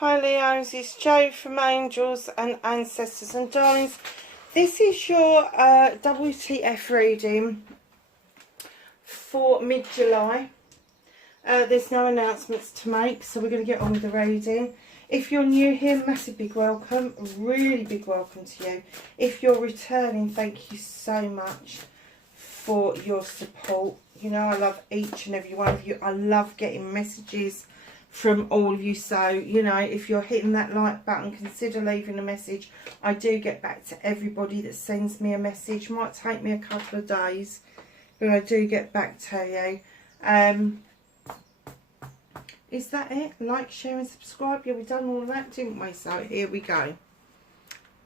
Hi Leos, it's Jo from Angels and Ancestors and Darlings. This is your WTF reading for mid-July. There's no announcements to make, so we're going to get on with the reading. If you're new here, massive big welcome, really big welcome to you. If you're returning, thank you so much for your support. You know I love each and every one of you. I love getting messages from all of you, so you know, if you're hitting that like button, consider leaving a message. I do get back to everybody that sends me a message. Might take me a couple of days, but I do get back to you. Is that it? Like, share and subscribe. Yeah, we've done all of that, didn't we? So here we go.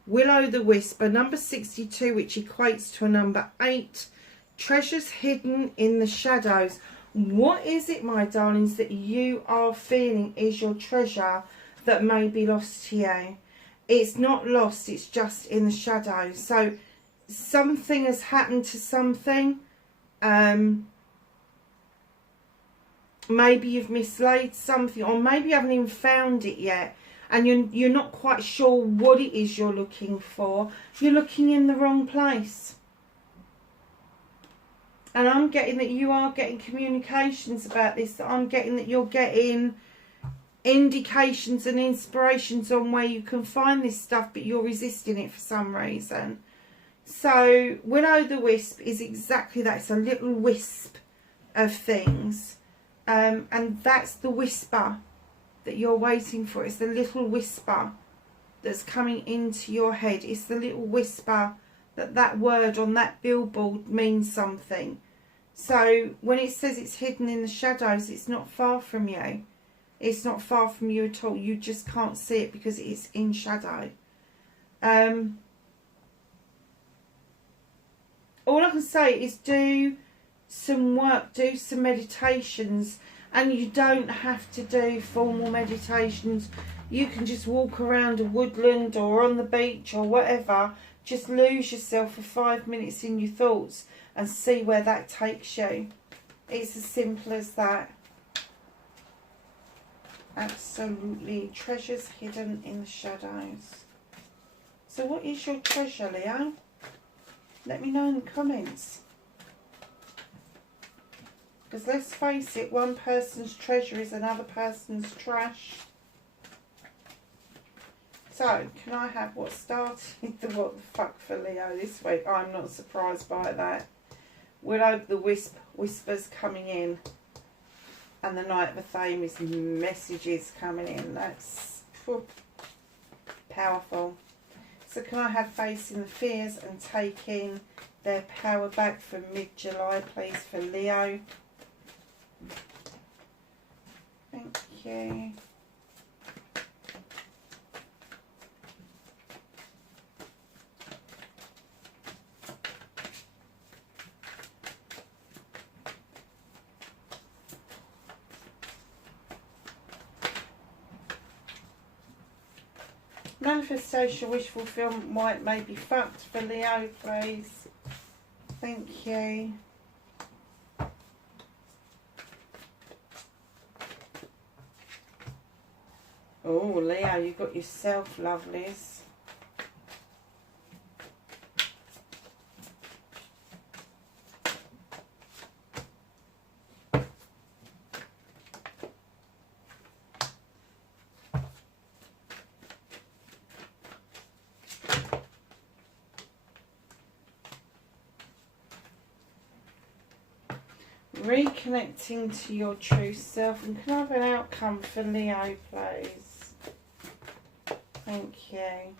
Will-o'-the-wisp, number 62, which equates to a number 8. Treasures hidden in the shadows. What is it, my darlings, that you are feeling is your treasure that may be lost to you? It's not lost, it's just in the shadows. So something has happened to something. Maybe you've mislaid something, or maybe you haven't even found it yet, and you're not quite sure what it is you're looking for. You're looking in the wrong place. And I'm getting that you are getting communications about this. That I'm getting that you're getting indications and inspirations on where you can find this stuff, but you're resisting it for some reason. So will-o'-the-wisp is exactly that. It's a little wisp of things. And that's the whisper that you're waiting for. It's the little whisper that's coming into your head. It's the little whisper that that word on that billboard means something. So when it says it's hidden in the shadows, it's not far from you. It's not far from you at all. You just can't see it because it's in shadow. All I can say is do some work, do some meditations, and you don't have to do formal meditations. You can just walk around a woodland or on the beach or whatever. Just lose yourself for 5 minutes in your thoughts and see where that takes you. It's as simple as that. Absolutely. Treasures hidden in the shadows. So what is your treasure, Leo? Let me know in the comments. Because let's face it, one person's treasure is another person's trash. So, can I have what started the what the fuck for Leo this week? I'm not surprised by that. Will-o'-the-wisp, whispers coming in. And the Knight of Athames, messages coming in. That's powerful. So, can I have facing the fears and taking their power back for mid-July, please, for Leo? Thank you. Manifestation, wish fulfillment, might, may be fucked for Leo, please. Thank you. Oh, Leo, you've got yourself, lovelies. Reconnecting to your true self. And can I have an outcome for Leo, please? Thank you.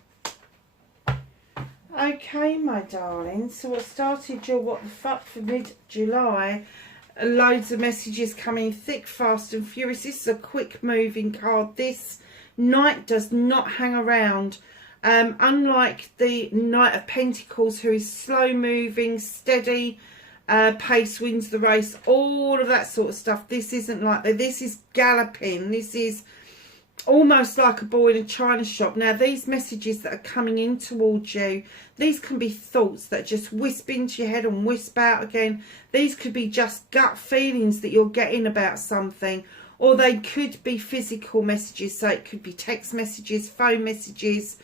Okay, my darling. So what started your what the fuck for mid-July? Loads of messages coming thick, fast and furious. This is a quick moving card. This Knight does not hang around. Unlike the Knight of Pentacles, who is slow moving, steady, pace wins the race, all of that sort of stuff. This isn't like that. This is galloping. This is almost like a boy in a china shop. Now, these messages that are coming in towards you, these can be thoughts that just wisp into your head and wisp out again. These could be just gut feelings that you're getting about something, or they could be physical messages. So it could be text messages, phone messages,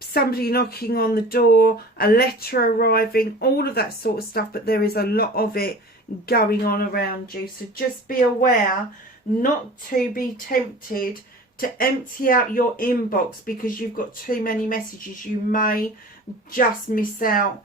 somebody knocking on the door, a letter arriving, all of that sort of stuff. But there is a lot of it going on around you. So just be aware not to be tempted to empty out your inbox because you've got too many messages. You may just miss out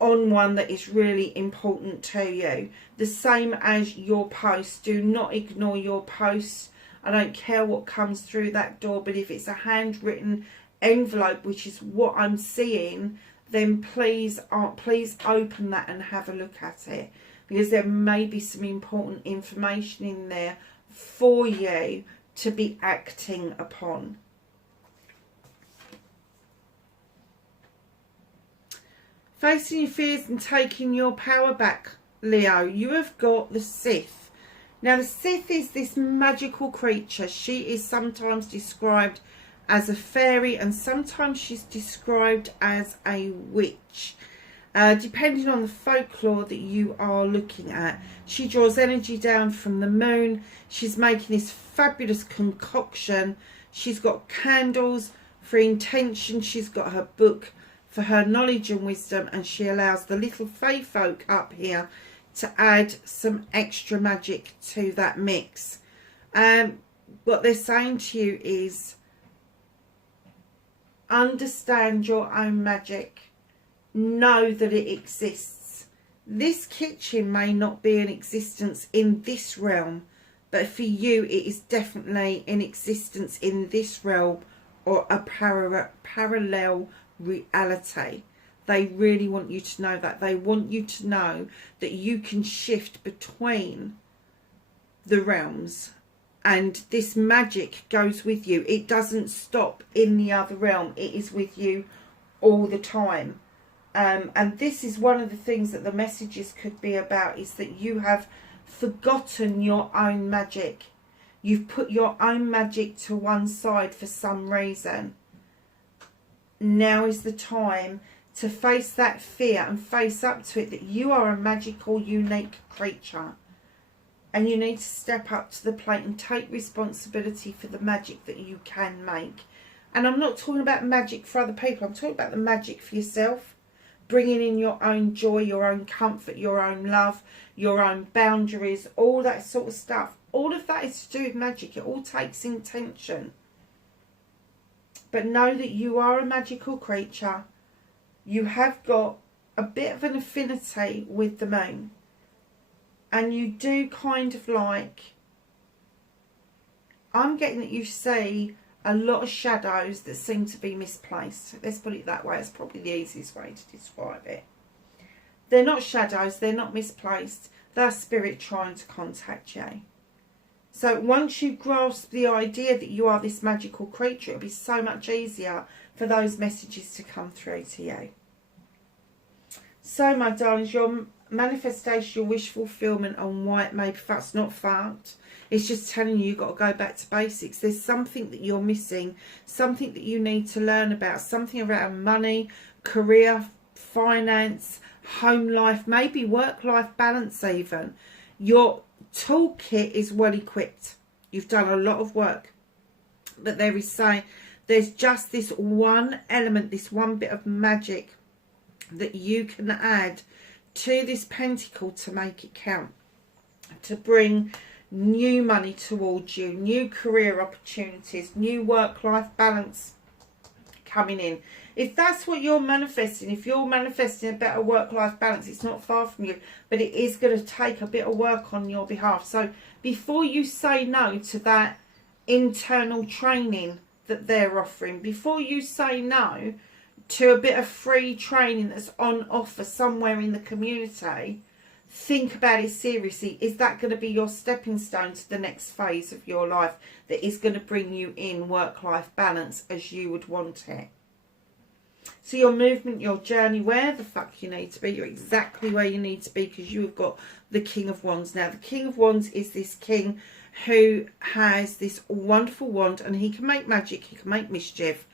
on one that is really important to you. The same as your posts. Do not ignore your posts. I don't care what comes through that door, but if it's a handwritten envelope, which is what I'm seeing, then please open that and have a look at it, because there may be some important information in there for you to be acting upon. Facing your fears and taking your power back, Leo. You have got the Sith. Now the Sith is this magical creature. She is sometimes described as a fairy and sometimes she's described as a witch. Depending on the folklore that you are looking at. She draws energy down from the moon. She's making this fabulous concoction. She's got candles for intention. She's got her book for her knowledge and wisdom, and she allows the little fae folk up here to add some extra magic to that mix. What they're saying to you is understand your own magic. Know that it exists. This kitchen may not be in existence in this realm, but for you it is definitely in existence in this realm or a parallel reality. They really want you to know that. They want you to know that you can shift between the realms, and this magic goes with you. It doesn't stop in the other realm. It is with you all the time. And this is one of the things that the messages could be about, is that you have forgotten your own magic. You've put your own magic to one side for some reason. Now is the time to face that fear and face up to it, that you are a magical, unique creature. And you need to step up to the plate and take responsibility for the magic that you can make. And I'm not talking about magic for other people. I'm talking about the magic for yourself. Bringing in your own joy, your own comfort, your own love, your own boundaries, all that sort of stuff. All of that is to do with magic. It all takes intention. But know that you are a magical creature. You have got a bit of an affinity with the moon. And you do kind of like... I'm getting that you see a lot of shadows that seem to be misplaced. Let's put it that way. It's probably the easiest way to describe it. They're not shadows. They're not misplaced. They're spirit trying to contact you. So once you grasp the idea that you are this magical creature, it'll be so much easier for those messages to come through to you. So, my darlings, your manifestation, your wish fulfillment on why it may be that's not fact. It's just telling you you've got to go back to basics. There's something that you're missing, something that you need to learn about, something around money, career, finance, home life, maybe work-life balance even. Your toolkit is well equipped. You've done a lot of work. But there's just this one element, this one bit of magic that you can add to this pentacle to make it count. To bring new money towards you, new career opportunities, new work-life balance coming in. If that's what you're manifesting, if you're manifesting a better work-life balance, it's not far from you, but it is going to take a bit of work on your behalf. So before you say no to that internal training that they're offering, before you say no to a bit of free training that's on offer somewhere in the community, think about it seriously. Is that going to be your stepping stone to the next phase of your life that is going to bring you in work-life balance as you would want it? So your movement, your journey, where the fuck you need to be, you're exactly where you need to be, because you have got the King of Wands. Now, the King of Wands is this king who has this wonderful wand, and he can make magic, he can make mischief,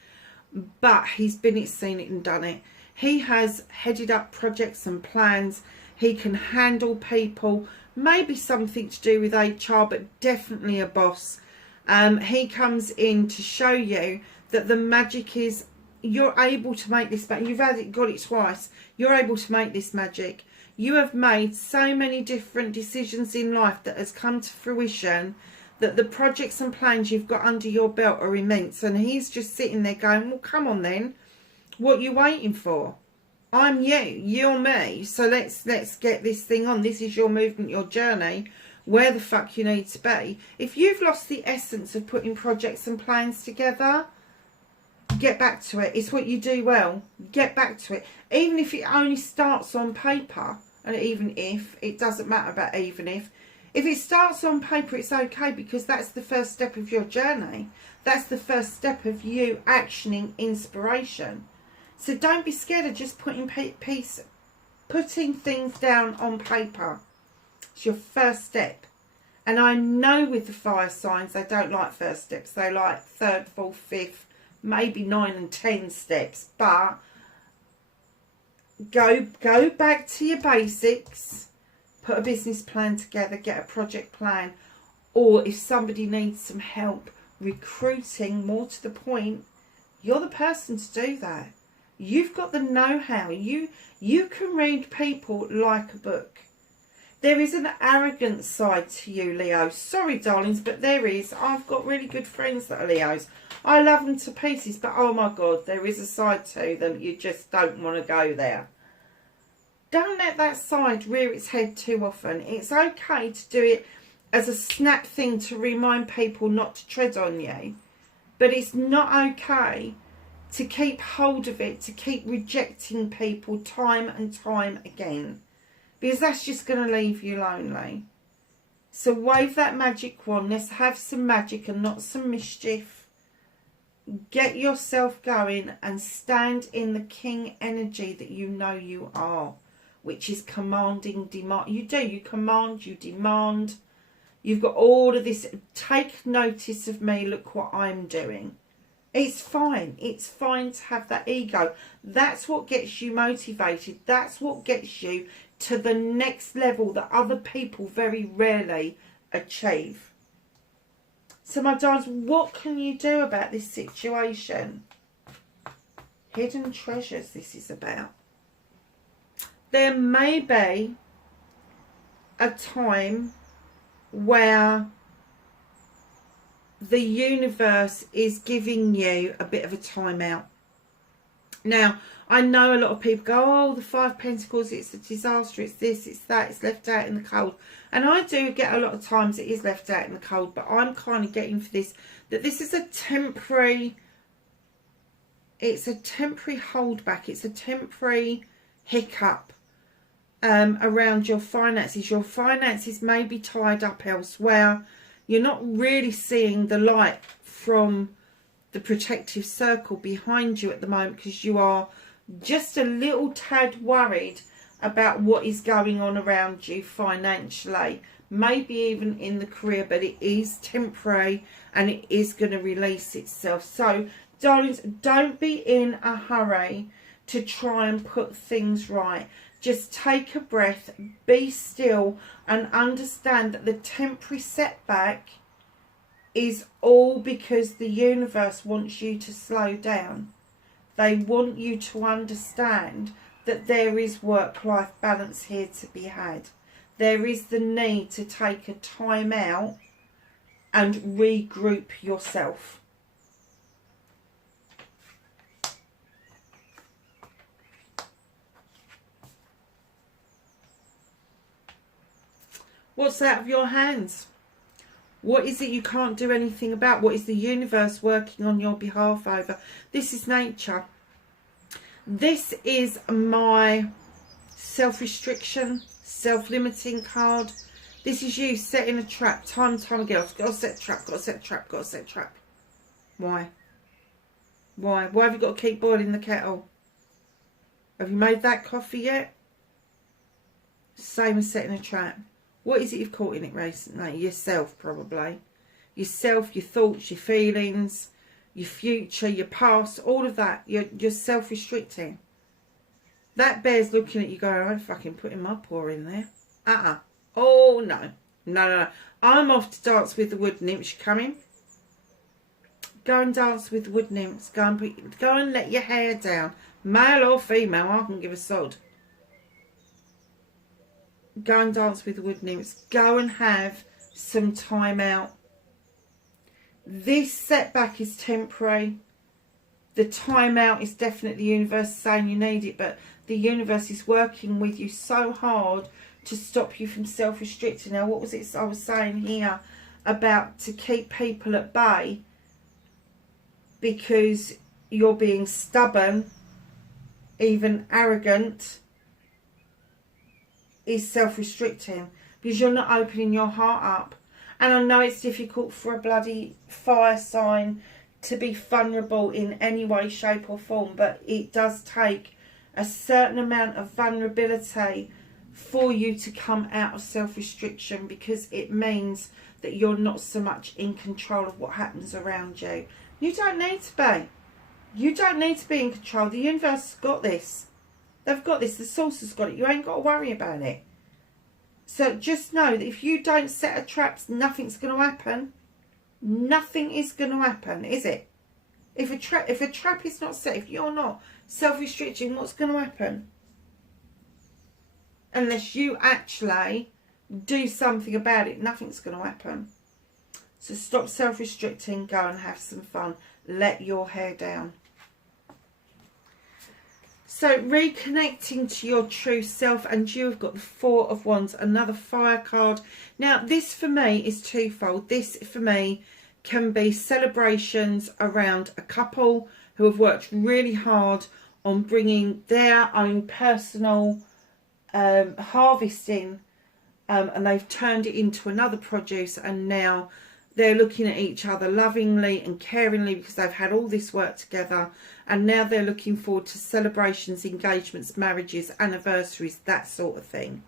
but he's been it, seen it and done it. He has headed up projects and plans. He can handle people, maybe something to do with HR, but definitely a boss. He comes in to show you that the magic is, you're able to make this, but you've got it twice. You're able to make this magic. You have made so many different decisions in life that has come to fruition, that the projects and plans you've got under your belt are immense. And he's just sitting there going, well, come on then. What are you waiting for? I'm you, you're me. So let's get this thing on. This is your movement, your journey, where the fuck you need to be. If you've lost the essence of putting projects and plans together, get back to it. It's what you do well. Get back to it. Even if it only starts on paper, and even if, it doesn't matter about even if. If it starts on paper, it's okay, because that's the first step of your journey. That's the first step of you actioning inspiration. So don't be scared of just putting things down on paper. It's your first step. And I know with the fire signs, they don't like first steps. They like third, fourth, fifth, maybe 9 and 10 steps. But go back to your basics. Put a business plan together. Get a project plan. Or if somebody needs some help recruiting, more to the point, you're the person to do that. You've got the know-how. You can read people like a book. There is an arrogant side to you, Leo. Sorry, darlings, but there is. I've got really good friends that are Leos. I love them to pieces, but oh my God, there is a side to them. You just don't want to go there. Don't let that side rear its head too often. It's okay to do it as a snap thing to remind people not to tread on you. But it's not okay to keep hold of it, to keep rejecting people time and time again. Because that's just going to leave you lonely. So wave that magic wand. Let's have some magic and not some mischief. Get yourself going and stand in the king energy that you know you are. Which is commanding, demand. You do. You command, you demand. You've got all of this. Take notice of me. Look what I'm doing. It's fine. It's fine to have that ego. That's what gets you motivated. That's what gets you to the next level that other people very rarely achieve. So, my darlings, what can you do about this situation? Hidden treasures this is about. There may be a time where the universe is giving you a bit of a timeout. Now, I know a lot of people go, oh, the 5 Pentacles, it's a disaster, it's this, it's that, it's left out in the cold. And I do get a lot of times it is left out in the cold, but I'm kind of getting for this, that this is a temporary, it's a temporary holdback, it's a temporary hiccup around your finances. Your finances may be tied up elsewhere. You're not really seeing the light from the protective circle behind you at the moment, because you are just a little tad worried about what is going on around you financially, maybe even in the career, but it is temporary and it is going to release itself. So, darlings, don't be in a hurry to try and put things right. Just take a breath, be still, and understand that the temporary setback is all because the universe wants you to slow down. They want you to understand that there is work-life balance here to be had. There is the need to take a time out and regroup yourself. What's out of your hands? What is it you can't do anything about? What is the universe working on your behalf over? This is nature. This is my self-restriction, self-limiting card. This is you setting a trap time and time again. I've got to set a trap, got to set a trap, got to set a trap. Why? Why? Why have you got to keep boiling the kettle? Have you made that coffee yet? Same as setting a trap. What is it you've caught in it recently? Yourself, probably. Yourself, your thoughts, your feelings, your future, your past, all of that. You're self-restricting. That bear's looking at you going, I'm fucking putting my paw in there. Oh, no. No. I'm off to dance with the wood nymphs. You coming? Go and dance with the wood nymphs. Go and let your hair down. Male or female, I can give a sod. Go and dance with the wood nymphs. Go and have some time out. This setback is temporary. The time out is definitely the universe saying you need it, but the universe is working with you so hard to stop you from self-restricting. Now, what was it I was saying here about to keep people at bay because you're being stubborn, even arrogant, is self-restricting because you're not opening your heart up. And I know it's difficult for a bloody fire sign to be vulnerable in any way, shape or form, but it does take a certain amount of vulnerability for you to come out of self-restriction, because it means that you're not so much in control of what happens around you. You don't need to be. You don't need to be in control. The universe has got this. They've got this. The source has got it. You ain't got to worry about it. So just know that if you don't set a trap, nothing's going to happen. Nothing is going to happen, is it? If a trap is not set, if you're not self-restricting, what's going to happen? Unless you actually do something about it, nothing's going to happen. So stop self-restricting, go and have some fun. Let your hair down. So reconnecting to your true self, and you've got the Four of Wands, another fire card. Now this for me is twofold. This for me can be celebrations around a couple who have worked really hard on bringing their own personal harvesting, and they've turned it into another produce, and now they're looking at each other lovingly and caringly because they've had all this work together, and now they're looking forward to celebrations, engagements, marriages, anniversaries, that sort of thing.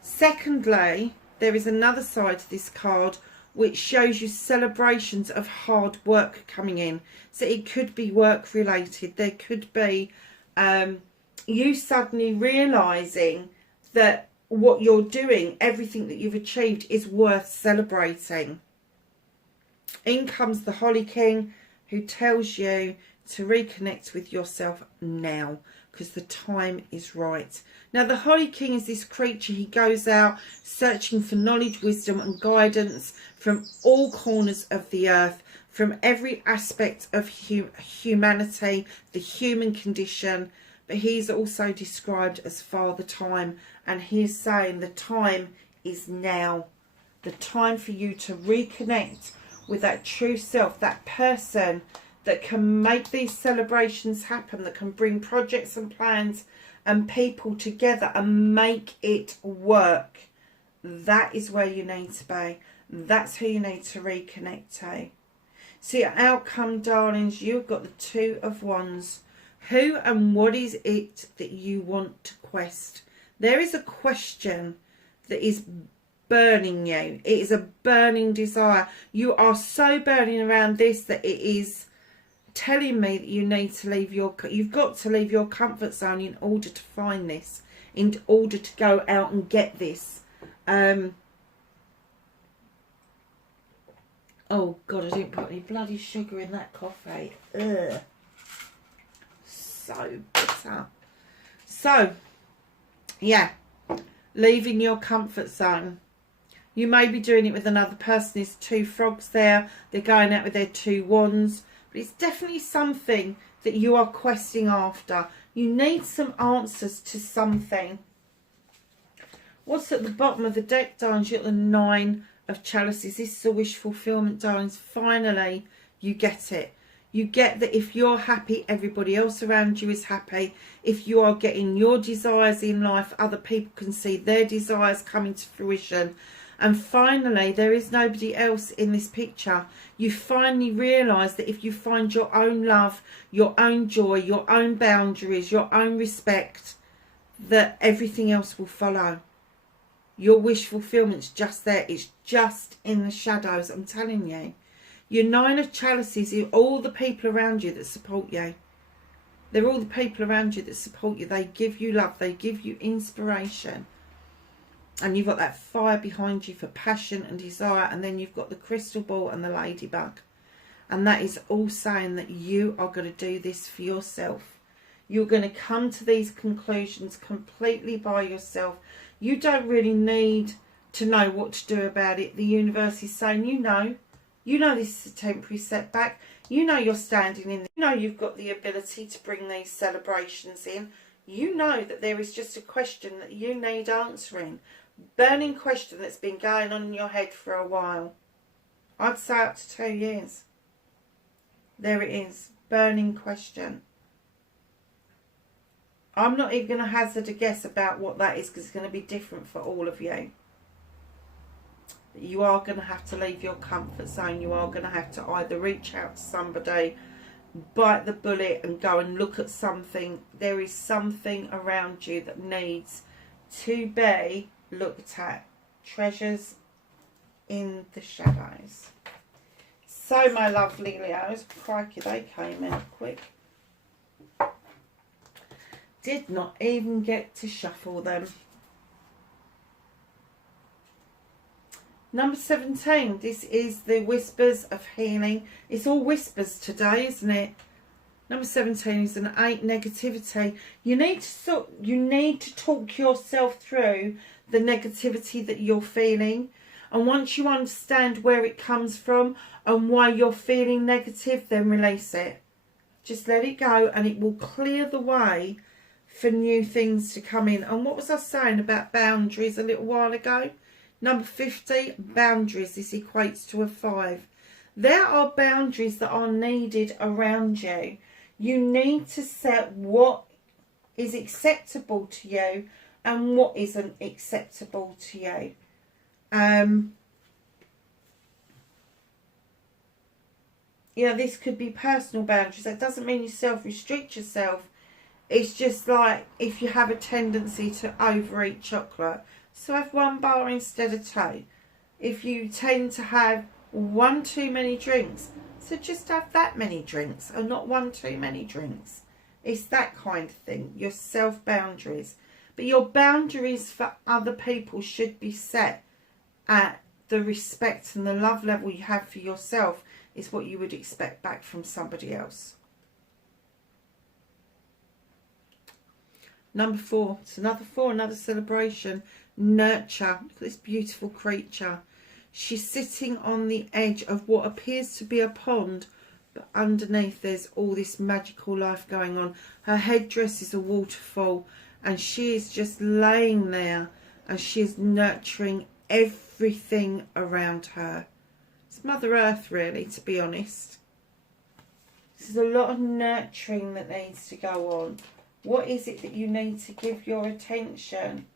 Secondly, there is another side to this card which shows you celebrations of hard work coming in. So it could be work related. There could be you suddenly realising that what you're doing, everything that you've achieved, is worth celebrating. In comes the Holly King, who tells you to reconnect with yourself now, because the time is right. Now the Holly King is this creature. He goes out searching for knowledge, wisdom and guidance from all corners of the earth, from every aspect of humanity, the human condition. But he's also described as Father Time, and he's saying the time is now. The time for you to reconnect with that true self, that person that can make these celebrations happen, that can bring projects and plans and people together and make it work. That is where you need to be. That's who you need to reconnect to. See, outcome, darlings, you've got the Two of Wands. Who and what is it that you want to quest? There is a question that is burning you. It is a burning desire. You are so burning around this that it is telling me that you need to leave you've got to leave your comfort zone in order to find this, in order to go out and get this. Oh God, I didn't put any bloody sugar in that coffee. Ugh. So bitter. So yeah, leaving your comfort zone. You may be doing it with another person. There's two frogs there. They're going out with their two wands. But it's definitely something that you are questing after. You need some answers to something. What's at the bottom of the deck, darlings? You've got the Nine of Chalices. This is a wish fulfillment, darlings. Finally, you get it. You get that if you're happy, everybody else around you is happy. If you are getting your desires in life, other people can see their desires coming to fruition. And finally, there is nobody else in this picture. You finally realise that if you find your own love, your own joy, your own boundaries, your own respect, that everything else will follow. Your wish fulfillment's just there. It's just in the shadows, I'm telling you. Your Nine of Chalices are all the people around you that support you. They're all the people around you that support you. They give you love. They give you inspiration. And you've got that fire behind you for passion and desire. And then you've got the crystal ball and the ladybug. And that is all saying that you are going to do this for yourself. You're going to come to these conclusions completely by yourself. You don't really need to know what to do about it. The universe is saying, you know this is a temporary setback. You know you're standing in. You know you've got the ability to bring these celebrations in. You know that there is just a question that you need answering. Burning question that's been going on in your head for a while. I'd say up to 2 years. There it is. Burning question. I'm not even going to hazard a guess about what that is because it's going to be different for all of you. You are going to have to leave your comfort zone. You are going to have to either reach out to somebody, bite the bullet and go and look at something. There is something around you that needs to be looked at. Treasures in the shadows. So my lovely Leos, crikey, they came in quick. Did not even get to shuffle them. Number 17, this is the Whispers of Healing. It's all whispers today, isn't it? Number 17 is an 8, negativity. You need to talk yourself through the negativity that you're feeling. And once you understand where it comes from and why you're feeling negative, then release it. Just let it go and it will clear the way for new things to come in. And what was I saying about boundaries a little while ago? Number 50, boundaries. This equates to a 5. There are boundaries that are needed around you. You need to set what is acceptable to you and what isn't acceptable to you. This could be personal boundaries. That doesn't mean you self-restrict yourself. It's just like if you have a tendency to overeat chocolate, so have 1 bar instead of 2. If you tend to have 1 too many drinks, so just have that many drinks and not 1 too many drinks. It's that kind of thing, your self-boundaries. But your boundaries for other people should be set at the respect and the love level you have for yourself is what you would expect back from somebody else. Number 4, it's another 4, another celebration. Nurture. Look at this beautiful creature. She's sitting on the edge of what appears to be a pond, but underneath there's all this magical life going on. Her headdress is a waterfall and she is just laying there and she is nurturing everything around her. It's Mother Earth really, to be honest. There's a lot of nurturing that needs to go on. What is it that you need to give your attention,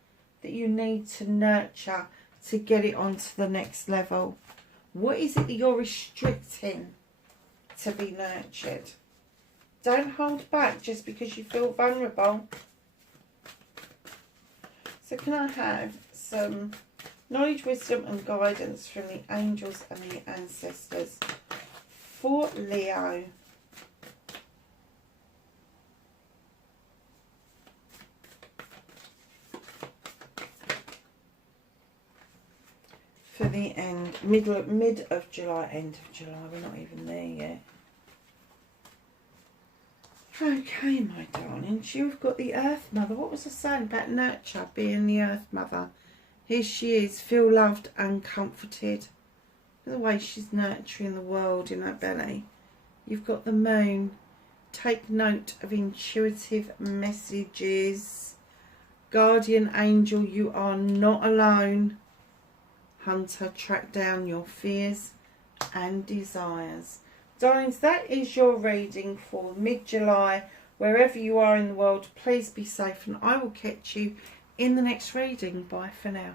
that you need to nurture to get it onto the next level? What is it that you're restricting to be nurtured? Don't hold back just because you feel vulnerable. So can I have some knowledge, wisdom and guidance from the angels and the ancestors for Leo? For the end, mid of July, end of July. We're not even there yet. Okay, my darlings, you've got the Earth Mother. What was I saying about nurture, being the Earth Mother? Here she is, feel loved and comforted. The way she's nurturing the world in her belly. You've got the Moon. Take note of intuitive messages. Guardian angel, you are not alone. Hunter, track down your fears and desires. Darlings, that is your reading for mid-July. Wherever you are in the world, please be safe and I will catch you in the next reading. Bye for now.